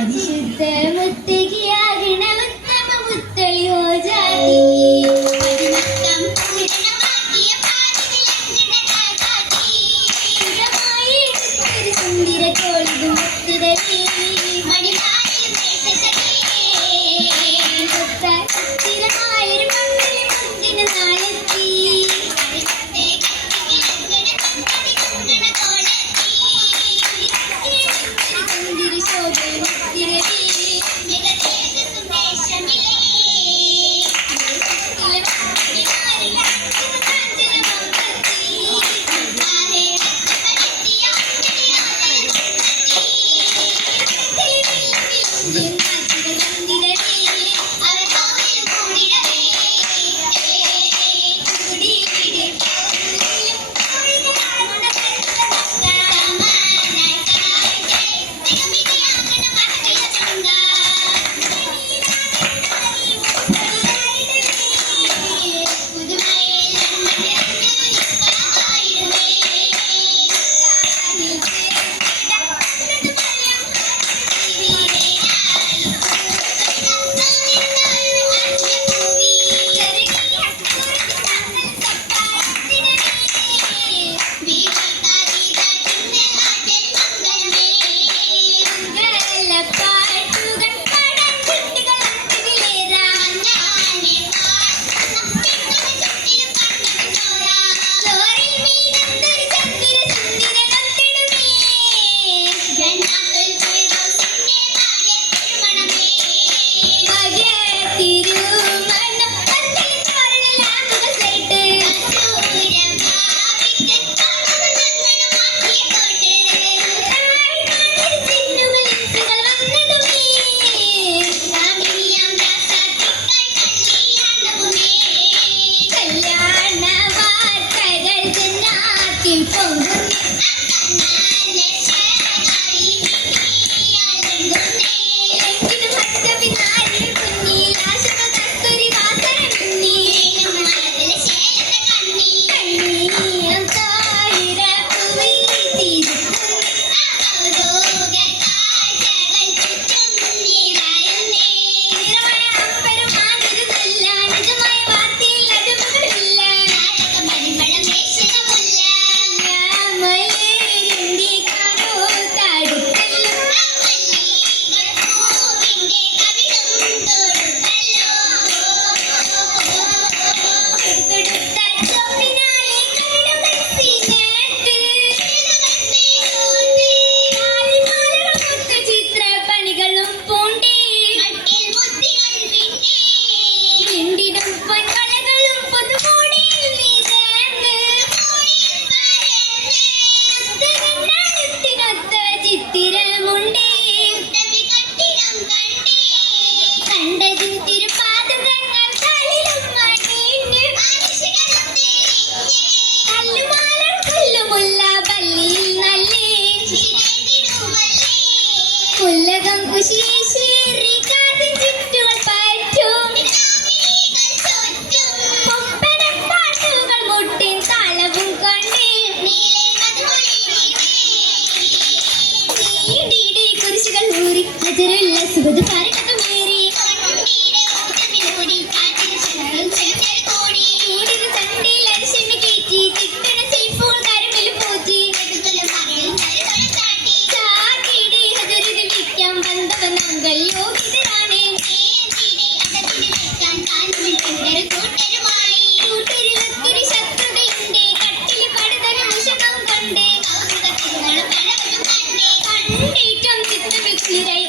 പരിശുദ്ധ മുത്തകിയാകണ ഉത്തമ മുത്തളിയോ ജാതി സുന്ദര കോളിതും മുത്തിരവേ Lirei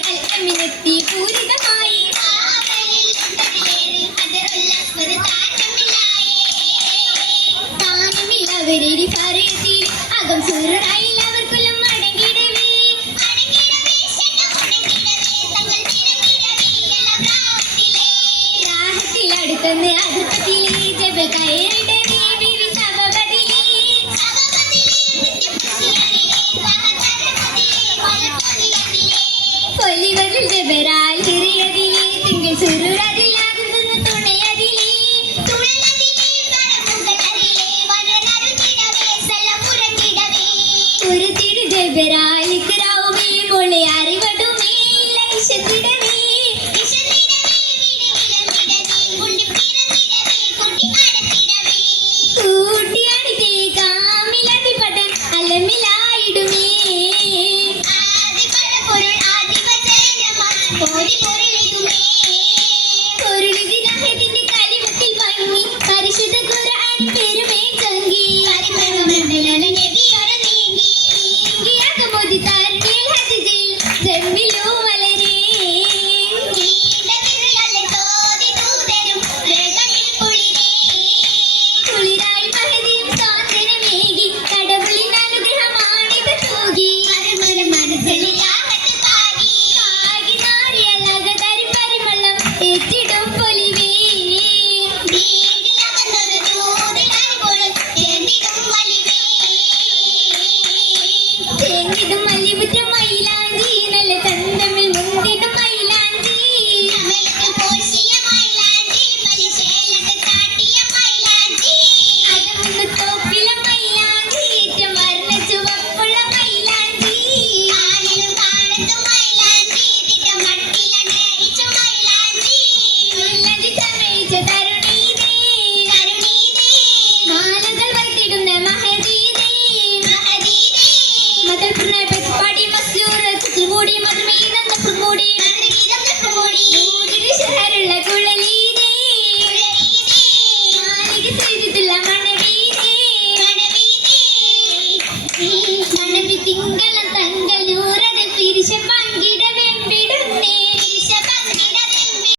baby. ഇത് മല്ലിപുറ്റ മൈലാഞ്ചി